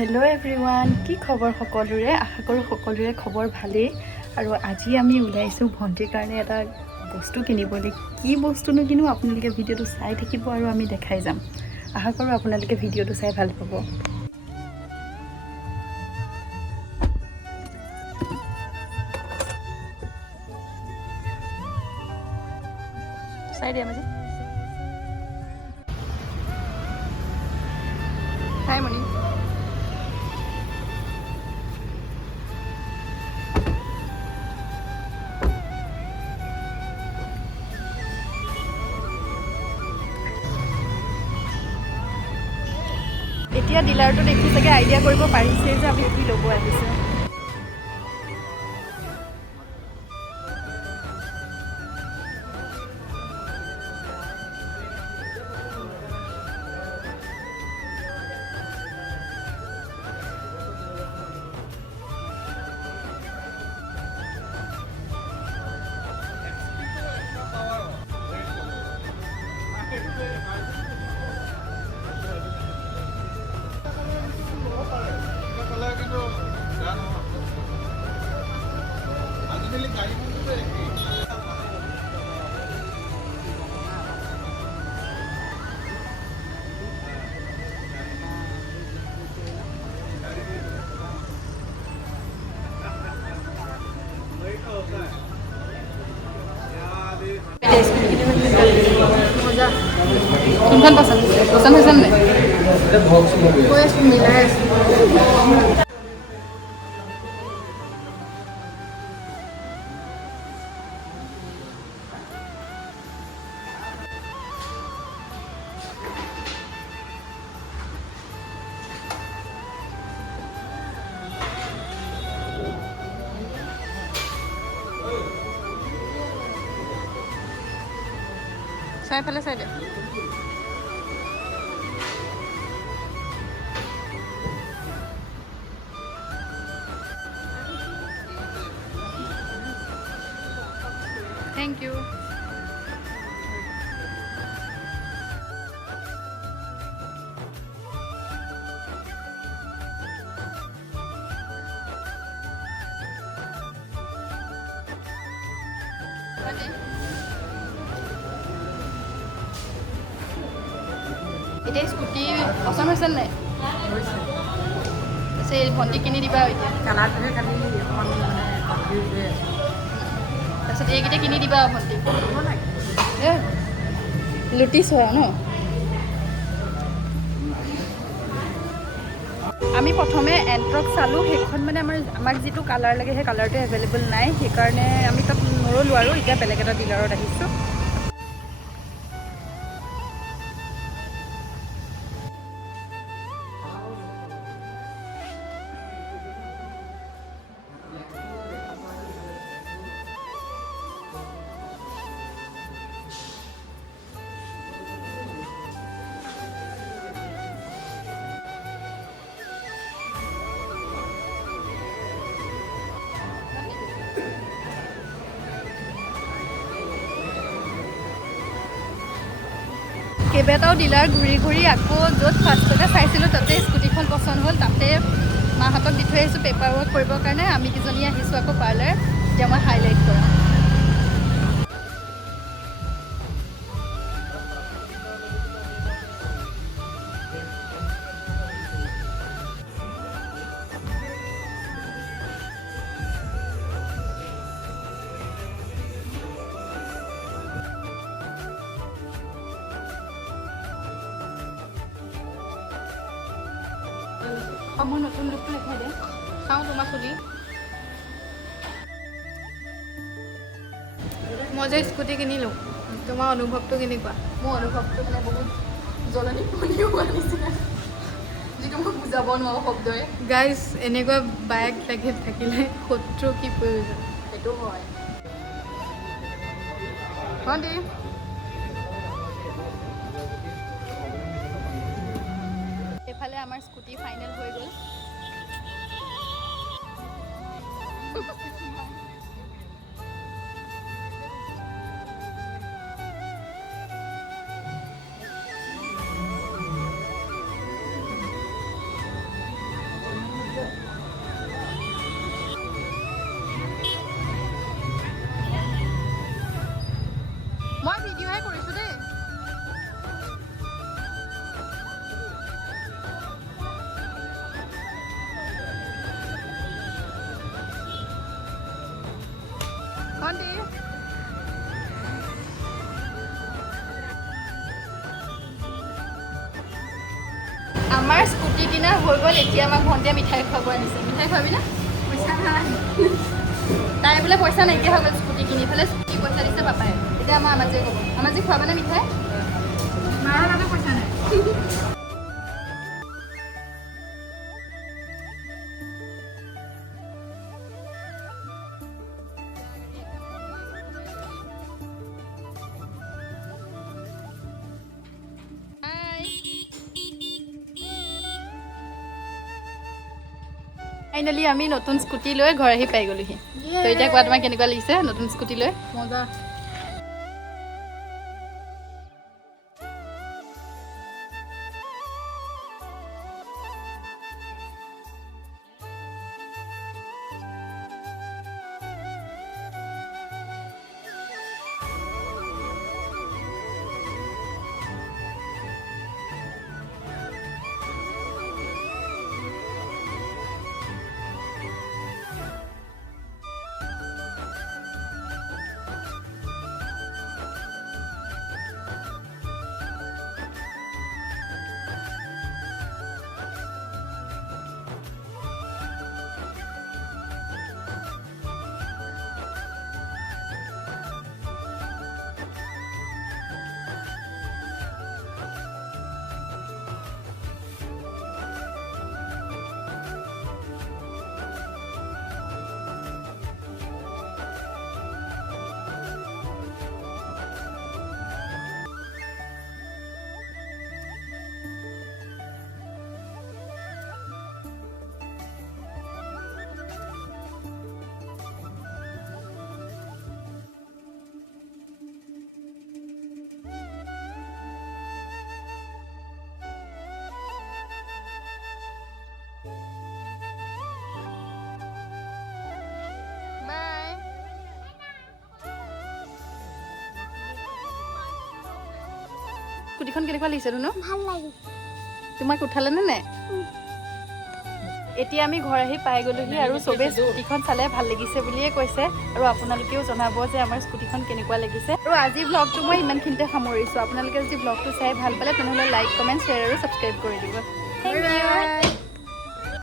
Hello' everyone, কি খবৰ সকলোৰে? আশা কৰোঁ সকলোৰে খবৰ ভালেই। আৰু আজি আমি ওলাইছোঁ ভণ্টিৰ কাৰণে এটা বস্তু কিনিবলৈ। কি বস্তুনো কিনো আপোনালোকে ভিডিঅ'টো চাই থাকিব আৰু আমি দেখাই যাম। আশা কৰোঁ আপোনালোকে ভিডিঅ'টো চাই ভাল পাব। চাই দিয়া মাজে। হাই মণি। এতিয়া ডিলাৰটো দেখি চাগে আইডিয়া কৰিব পাৰিছে যে আমি কি ল'ব আহিছোঁ। কোনখন পচন্দ হৈছে? পচন্দ হৈছে নাই? কৈ আছোঁ, মিলাই আছোঁ। চাইফালে চাই দে। Thank you. এতিয়া স্কুটি পচন্দ হৈছে নাই? হৈছে। ভণ্টি কিনি দিবা এতিয়া। কালাৰটোহে খালি অকণমান মানে কনফিউজ হৈ আছে। তাৰপিছত এইকেইটা কিনি দিবা ভণ্টি। লুটিছ হয় ন? আমি প্ৰথমে এণ্ট্ৰক চালোঁ। সেইখন মানে আমাক যিটো কালাৰ লাগে সেই কালাৰটো এভেইলেবল নাই। সেইকাৰণে আমি তাত নৰলোঁ আৰু এতিয়া বেলেগ এটা ডিলাৰত আহিছোঁ। কেইবাটাও ডিলাৰ ঘূৰি ঘূৰি আকৌ য'ত ফাৰ্ষ্টতে চাইছিলোঁ তাতে স্কুটিখন পচন্দ হ'ল। তাতে মাহঁতক দি থৈ আহিছোঁ পেপাৰ ৱৰ্ক কৰিবৰ কাৰণে। আমি কেইজনী আহিছোঁ আকৌ পাৰ্লাৰ। এতিয়া মই হাইলাইট কৰা। মই নতুন লুকটো দেখাই দে। চাওঁ তোমাৰ চুলি। মই যে স্কুটি কিনিলোঁ, তোমাৰ অনুভৱটো কেনেকুৱা? মোৰ অনুভৱটো মানে বহুত জ্বলনি পনিও হোৱা নিচিনা, যিটো মই বুজাব নোৱাৰোঁ শব্দৰে। গাইজ, এনেকুৱা বাইক লাগি থাকিলে শত্ৰু কি প্ৰয়োজন? সেইটো হয়। ভণ্টি এইফালে আমাৰ স্কুটি ফাইনেল হৈ গ'ল। হৈ গ'ল এতিয়া আমাক ভণ্টিয়ে মিঠাই খুৱাব আহিছে মিঠাই খুৱাবি না পইচা নাই তাই বোলে পইচা নাইকিয়া হৈ গ'ল স্কুটি কিনি পেলাই স্কুটি পইচা দিছে পাপাই এতিয়া আমাৰ আমাজীয়ে ক'ব আমাজী খুৱাবনে মিঠাই মাৰ বাবে পইচা নাই ফাইনেলি আমি নতুন স্কুটি লৈ ঘৰ আহি পাই গ'লোহি তো এতিয়া কোৱা তোমাৰ কেনেকুৱা লাগিছে নতুন স্কুটি লৈ মজা স্কুটিখন কেনেকুৱা লাগিছে ধুনু ভাল লাগে তোমাক উঠালে নে নাই এতিয়া আমি ঘৰ আহি পাই গ'লোহি আৰু চবে স্কুটিখন চালে ভাল লাগিছে বুলিয়ে কৈছে আৰু আপোনালোকেও জনাব যে আমাৰ স্কুটিখন কেনেকুৱা লাগিছে আৰু আজি ব্লগটো মই ইমানখিনিতে সামৰিছোঁ আপোনালোকে যদি ব্লগটো চাই ভাল পালে তেনেহ'লে লাইক কমেণ্ট শ্বেয়াৰ আৰু ছাবস্ক্ৰাইব কৰি দিব থেংক ইউ